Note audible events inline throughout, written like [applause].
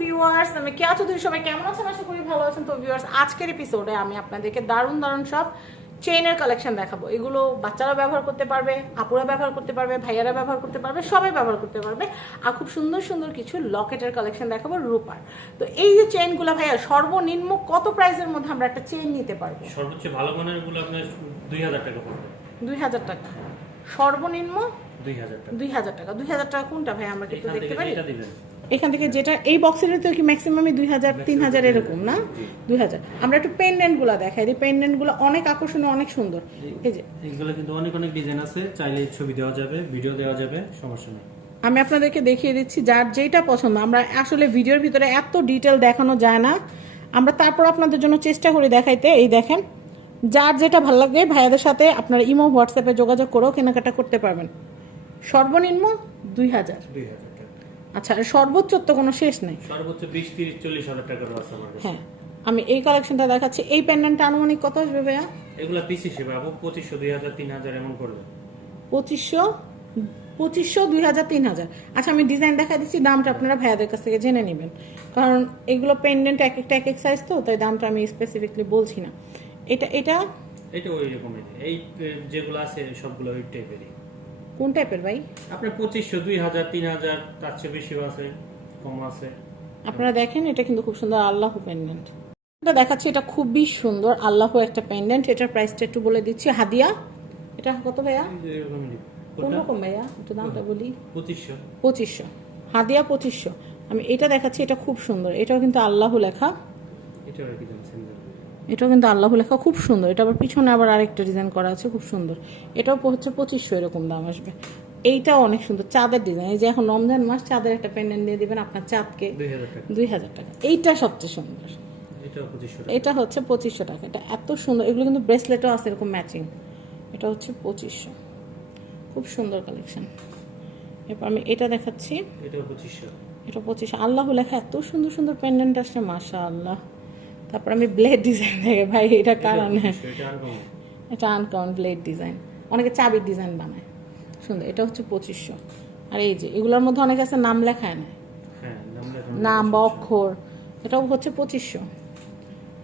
Viewers আমি কে আছো? তুই সবাই কেমন আছেন আশা করি ভালো আছেন। তো ভিউয়ার্স আজকের এপিসোডে আমি আপনাদেরকে দারুণ দারুণ সব চেইনের কালেকশন দেখাবো। এগুলো বাচ্চারা ব্যবহার করতে পারবে আপুরা ব্যবহার করতে পারবে ভাইয়ারা ব্যবহার করতে পারবে সবাই ব্যবহার করতে পারবে। আর খুব সুন্দর সুন্দর কিছু লকেটের কালেকশন দেখাবো রূপার। তো এই যে চেইনগুলো ভাইয়া সর্বনিম্ন কত প্রাইসের মধ্যে আমরা একটা চেইন নিতে পারব? সর্বোচ্চ ভালো মানেরগুলো আপনার দুই হাজার টাকা পড়বে। দুই হাজার টাকা। সর্বনিম্ন দুই হাজার টাকা। দুই হাজার টাকা। দুই হাজার টাকা কোনটা ভাই আমরা একটু দেখতে পারি? দিবেন। এখান থেকে যেটা এই বক্সের তো কি ম্যাক্সিমামই দুই হাজার তিন হাজার এরকম না? দুই হাজার। আমরা একটু পেন্ডেন্টগুলা দেখাই এই পেন্ডেন্টগুলো অনেক আকর্ষণীয় অনেক সুন্দর। এই যে। এইগুলো কিন্তু অনেক অনেক ডিজাইন আছে। চাইলে ছবি দেওয়া যাবে ভিডিও দেওয়া যাবে সমস্যা নেই। আমি আপনাদেরকে দেখিয়ে দিচ্ছি যার যেটা পছন্দ। আমরা আসলে ভিডিওর ভিতরে এত ডিটেল দেখানো যায় না। আমরা তারপর আপনাদের জন্য চেষ্টা করি দেখাইতে। এই দেখেন যার যেটা ভালো লাগে ভাইয়াদের সাথে আপনারা ইমো হোয়াটসঅ্যাপে যোগাযোগ করেও কেনাকাটা করতে পারবেন। সর্বনিম্ন দুই হাজার। দুই হাজার। আচ্ছা সর্বোচ্চ তো কোনো শেষ নেই। সর্বোচ্চ বিশ তিরিশ চল্লিশ হাজার টাকারও আছে আমার কাছে। হ্যাঁ আমি এই কালেকশনটা দেখাচ্ছি। এই পেন্ডেন্টটা আনুমানিক কত আসবে ভাইয়া? এগুলা পিস হিসেবে আপু পঁচিশশো দুই হাজার তিন হাজার এমন করবে। পঁচিশশো পঁচিশশো দুই হাজার তিন হাজার। আচ্ছা আমি ডিজাইন দেখা দিচ্ছি দামটা আপনারা ভাইয়াদের কাছ থেকে জেনে নেবেন। কারণ এগুলো পেন্ডেন্ট এক একটা এক এক সাইজ তো তাই দামটা আমি স্পেসিফিকলি বলছি না। এটা এটা? এটা ওই রকমের এই যেগুলো আছে সবগুলো ওই টাইপেরই কোন টাইপের ভাই? আপনার পঁচিশশো দুই হাজার তিন হাজার তার চেয়ে বেশিও আছে কম আছে। আপনারা দেখেন এটা কিন্তু খুব সুন্দর আল্লাহ পেন্ডেন্ট এটা দেখাচ্ছি এটা খুবই সুন্দর আল্লাহ একটা পেন্ডেন্ট এটার প্রাইসটা একটু বলে দিচ্ছি। হাদিয়া? এটা কত ভাইয়া। কোন রকম ভাইয়া? একটু দামটা বলি। পঁচিশশো। পঁচিশশো। হাদিয়া পঁচিশশো। আমি এটা দেখাচ্ছি এটা খুব সুন্দর। এটাও কিন্তু আল্লাহ লেখা। এটাও একই দাম same দাম। এটাও কিন্তু আল্লাহ লেখা খুব সুন্দর। এটা আবার পিছনে আবার আরেকটা ডিজাইন করা আছে খুব সুন্দর। এটাও হচ্ছে পঁচিশশো এরকম দাম আসবে। এইটাও অনেক সুন্দর। চাঁদের ডিজাইন এই যে এখন রমজান মাস চাঁদের একটা পেন্ডেন্ট দিয়ে দিবেন আপনার চাঁদকে দুই হাজার টাকা। এইটা সবচেয়ে সুন্দর। পঁচিশশো এটা হচ্ছে পঁচিশশো টাকা। এটা এত সুন্দর। এগুলো কিন্তু ব্রেসলেটও আছে এরকম ম্যাচিং এটা হচ্ছে পঁচিশশো। খুব সুন্দর কালেকশন এরপর আমি এটা দেখাচ্ছি। এটাও পঁচিশশো। এটা পঁচিশ আল্লাহ লেখা এত সুন্দর সুন্দর পেন্ডেন্ট আসছে মাশা আল্লাহ তারপর আমি ব্লেড ডিজাইন দেখে ভাই এটা কারণে এটা আনকাউন্ট ব্লেড ডিজাইন অনেকে চাবির ডিজাইন বানায়। সুন্দর এটা হচ্ছে পঁচিশশো। আর এই যে এগুলোর মধ্যে অনেকে আছে নাম লেখায় না। হ্যাঁ নাম বা অক্ষর এটাও হচ্ছে পঁচিশশো।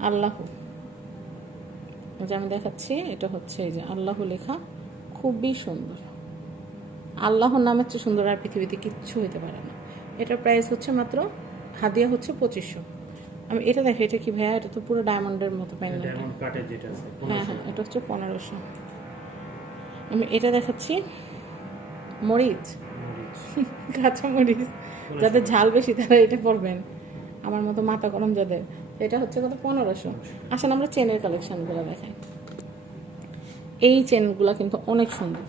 আল্লাহ। যে আমি দেখাচ্ছি এটা হচ্ছে এই যে আল্লাহ লেখা খুবই সুন্দর। আল্লাহর নামের চেয়ে সুন্দর আর পৃথিবীতে কিচ্ছু হইতে পারে না। এটার প্রাইস হচ্ছে মাত্র হাদিয়া হচ্ছে পঁচিশশো। আমি এটা দেখি এটা কি ভাইয়া? এটা তো পুরো ডায়মন্ডের মতো প্যান্ডেল ডায়মন্ড কাটের যেটা আছে হ্যাঁ হ্যাঁ এটা হচ্ছে পনেরোশো। আমি এটা দেখাচ্ছি। মরিচ। [laughs] কাঁচা মরিচ। যাদের ঝাল বেশি তারা এটা পরবেন। আমার মতো মাথা গরম যাদের এটা হচ্ছে কত পনেরোশো। আসলে আমরা চেনের কালেকশনগুলো দেখাই। এই চেনগুলো কিন্তু অনেক সুন্দর।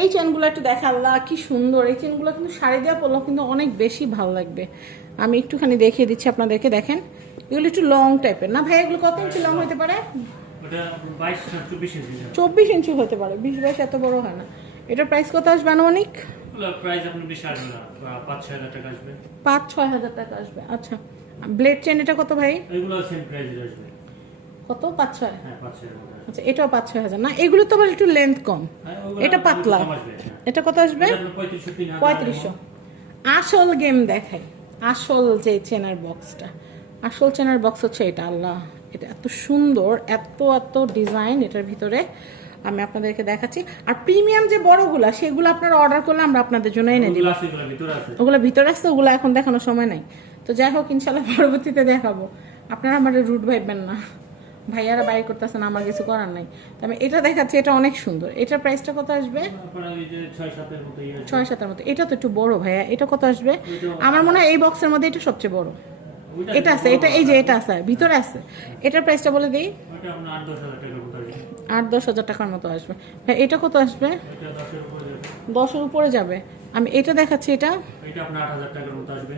এই চেনগুলো একটু দেখা আল্লাহ কি সুন্দর। এই চেনগুলো কিন্তু শাড়ি দেওয়া পরলেও কিন্তু অনেক বেশি ভালো লাগবে। আমি একটুখানি দেখিয়ে দিচ্ছি আপনাদেরকে দেখেন। এগুলো একটু লং টাইপের না ভাই এগুলো কত ইঞ্চি লং হতে পারে? চব্বিশ ইঞ্চি হতে পারে। বিশ বাইশ এত বড় হয় না। এটার প্রাইস কত আসবে আনুমানিক? পাঁচ ছয় হাজার টাকা আসবে। পাঁচ ছয় হাজার টাকা আসবে। আচ্ছা ব্লেড চেন এটা কত ভাই? এগুলো সেম প্রাইসে আসবে। কত? পাঁচ ছয়? হ্যাঁ আচ্ছা এটাও পাঁচ ছয় হাজার। না এগুলো তো আবার একটু লেন্থ কম। হ্যাঁ, এটা পাতলা। হ্যাঁ। এটা কত আসবে? পঁয়ত্রিশশো আসল গেম দেখাই। আসল যে চেনার বক্সটা আসল চেনার বক্স হচ্ছে এটা আল্লাহ। এটা এত সুন্দর এত এত ডিজাইন এটার ভিতরে আমি আপনাদেরকে দেখাচ্ছি। আর প্রিমিয়াম যে বড়গুলা সেগুলো আপনারা অর্ডার করলে আমরা আপনাদের জন্য এনে দিব। ওগুলো ভিতরে আছে। ওগুলো এখন দেখানোর সময় নাই। তো যাই হোক ইনশাল্লাহ পরবর্তীতে দেখাবো। আপনারা আমার রুট ভাইবেন না। ভাইয়ারা বাই করতেছেন আমার কিছু করার নাই। তো আমি এটা দেখাচ্ছি এটা অনেক সুন্দর। এটার প্রাইসটা কত আসবে? ছয় সাতের মতো। এটা তো একটু বড় ভাইয়া এটা কত আসবে? আমার মনে হয় এই বক্সের মধ্যে এটা সবচেয়ে বড়। এটা আছে এটা এই যে এটা আছে ভিতরে আছে। এটার প্রাইসটা বলে দিই। আট দশ হাজার টাকার মতো আসবে। ভাই এটা কত আসবে? দশের উপরে যাবে। দশের উপরে যাবে। আমি এটা দেখাচ্ছি এটা। এটা আপনার আট হাজার টাকার মতো আসবে।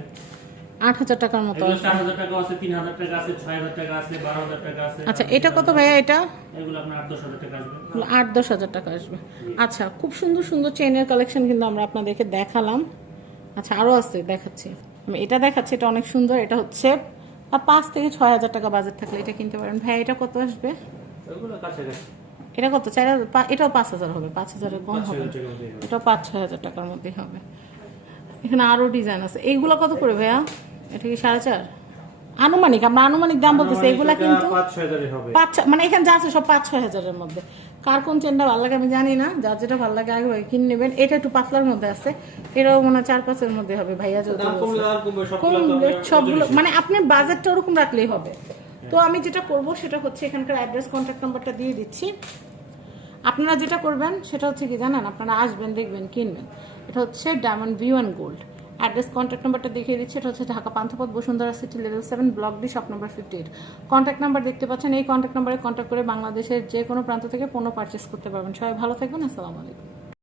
আট হাজার টাকার মতো আসবে টাকা আছে তিন হাজার টাকা আছে ছয় হাজার টাকা আছে বারো হাজার টাকা আছে। আচ্ছা এটা কত ভাইয়া এটা? এগুলো আপনার আট দশ হাজার টাকা আসবে। আট দশ হাজার টাকা আসবে। আচ্ছা খুব সুন্দর সুন্দর চেনের কালেকশন কিন্তু আমরা আপনাদেরকে দেখালাম। আচ্ছা আরও আছে দেখাচ্ছি। আমি এটা দেখাচ্ছি এটা অনেক সুন্দর এটা হচ্ছে আর পাঁচ থেকে ছয় হাজার টাকা বাজেট থাকলে এটা কিনতে পারেন। ভাই এটা কত আসবে? এটা কত? চার হাজার পা- এটাও পাঁচ হাজার হবে পাঁচ হাজারের কম হবে। হাজার টাকার হবে। এটাও পাঁচ ছয় হাজার টাকার মধ্যেই হবে। এখানে আরও ডিজাইন আছে। এইগুলো কত করে ভাইয়া? এটা কি সাড়ে চার? আনুমানিক আমরা আনুমানিক দাম বলতেছি এগুলা কিন্তু পাঁচ মানে এখানে যা আছে সব পাঁচ ছয় হাজারের মধ্যে। কার কোন চেনটা ভালো লাগে আমি জানি না যার যেটা ভালো লাগে আগে কিনে নেবেন। এটা একটু পাতলার মধ্যে আছে এটাও মনে হয় চার পাঁচের মধ্যে হবে ভাইয়া বলছে। কমবে সবগুলো মানে আপনি বাজেটটা ওরকম রাখলেই হবে। তো আমি যেটা করব সেটা হচ্ছে এখানকার অ্যাড্রেস কন্ট্যাক্ট নাম্বারটা দিয়ে দিচ্ছি। আপনারা যেটা করবেন সেটা হচ্ছে কি জানেন আপনারা আসবেন দেখবেন কিনবেন। এটা হচ্ছে diamond view and gold address contact নাম্বারটা দেখিয়ে দিচ্ছে, এটা হচ্ছে Dhaka Panthapath Bashundhara City level seven block D shop number fifty eight contact number দেখতে পাচ্ছেন, এই কন্ট্যাক্ট নাম্বারে কন্ট্যাক্ট করে বাংলাদেশের যে কোনো প্রান্ত থেকে পণ্য পারচেস করতে পারবেন। সবাই ভালো থাকবেন, আসসালামু আলাইকুম।